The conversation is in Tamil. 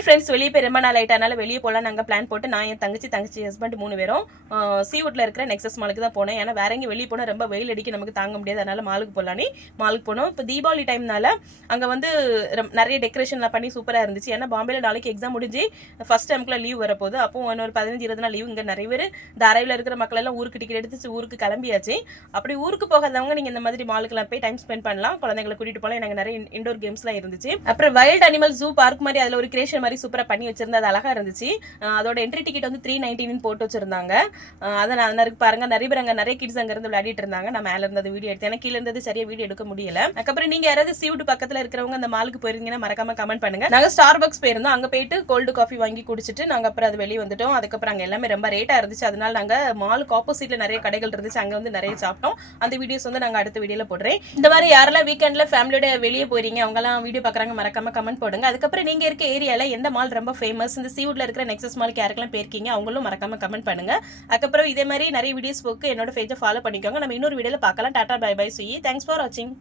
ஹாய் ஃப்ரெண்ட்ஸ், வெளியே போய் ரொம்ப நாள் ஆயிட்டனால வெளியே போகலாம் நாங்கள் பிளான் போட்டு நான் என் தங்கச்சி ஹஸ்பண்ட் 3 பேரும் சீவுட்டில் இருக்கிற நெக்ஸஸ் மாலுக்கு தான் போனேன். ஏன்னா வேற எங்கேயும் வெளியே போனால் ரொம்ப வெயில் அடிக்க நமக்கு தாங்க முடியாது. அதனால மாலுக்கு போகலான்னு மாலுக்கு போனோம். இப்போ தீபாவளி டைம்னால அங்கே வந்து நிறைய டெக்கரேஷன்லாம் பண்ணி சூப்பராக இருந்துச்சு. ஏன்னா பாம்பேல நாளைக்கு எக்ஸாம் முடிஞ்சு ஃபர்ஸ்ட் டைமுக்குலாம் லீவ் வரப்போகுது. அப்போ ஒரு 15-20 நாள் லீவ். இங்கே நிறைய பேர் தாராவியில் இருக்கிற மக்கள் எல்லாம் ஊருக்கு டிக்கெட் எடுத்து ஊருக்கு கிளம்பியாச்சு. அப்படி ஊருக்கு போகாதவங்க நீங்கள் இந்த மாதிரி மாலுக்குலாம் போய் டைம் ஸ்பெண்ட் பண்ணலாம். குழந்தைங்களை கூட்டிட்டு போகலாம். எனக்கு நிறைய இண்டோர் கேம்ஸ்லாம் இருந்துச்சு. அப்புறம் வைல்ட் அனிமல் ஜூ பார்க் மாதிரி அதில் ஒரு கிரியேஷன் மாதிரி சூப்பரா பண்ணி வச்சிருந்தா, அது அழகா இருந்துச்சு. அதோட என்ட்ரி டிக்கெட் வந்து 319 போட்டு வச்சிருந்தாங்க. அதை நான் பாருங்க, நிறைய பேர் அங்க நிறைய கிட்ஸ் அங்க இருந்து விளையாடிட்டு இருந்தாங்க. நான் மேல இருந்தது வீடியோ எடுத்தேன். எனக்கு கீழ இருந்தது சரியா வீடியோ எடுக்க முடியல. அதுக்கப்புறம் நீங்க யாராவது சீவுட் பக்கத்துல இருக்கிறவங்க அந்த மாலுக்கு போயிருந்தீங்கன்னா மறக்காம கமெண்ட் பண்ணுங்க. நாங்க ஸ்டார்பக்ஸ் போயிருந்தோம். அங்க போயிட்டு கோல்டு காஃபி வாங்கி குடிச்சிட்டு நாங்க அப்புறம் அது வெளியே வந்துட்டோம். அதுக்கப்புறம் அங்க எல்லாமே ரொம்ப ரேட்டா இருந்துச்சு. அதனால நாங்க மாலுக்கு ஆப்போசிட்ல நிறைய கடைகள் இருந்துச்சு. அங்க வந்து நிறைய சாப்பிட்டோம். அந்த வீடியோஸ் வந்து நாங்க அடுத்த வீடியோல போடுறேன். இந்த மாதிரி யாரெல்லாம் வீக்கெண்ட்ல ஃபேமிலியோட வெளியே போறீங்க, அவங்க எல்லாம் வீடியோ பாக்குறாங்க, மறக்காம கமெண்ட் போடுங்க. அதுக்கப்புறம் நீங்க இருக்க ஏரியால எந்த மால் ரொம்ப ஃபேமஸ், இந்த சீவுட்ல இருக்கிற நெக்ஸஸ் மாலுக்கு யாருக்கெல்லாம் போயிருக்கீங்க அவங்களும் மறக்காம கமெண்ட் பண்ணுங்க. அதுக்கப்புறம் இதே மாதிரி நிறைய வீடியோஸ் போக்கு என்னோட பேஜை ஃபாலோ பண்ணிக்கோங்க. நம்ம இன்னொரு வீடியோல பார்க்கலாம். Tata bye bye, see you. Thanks for watching.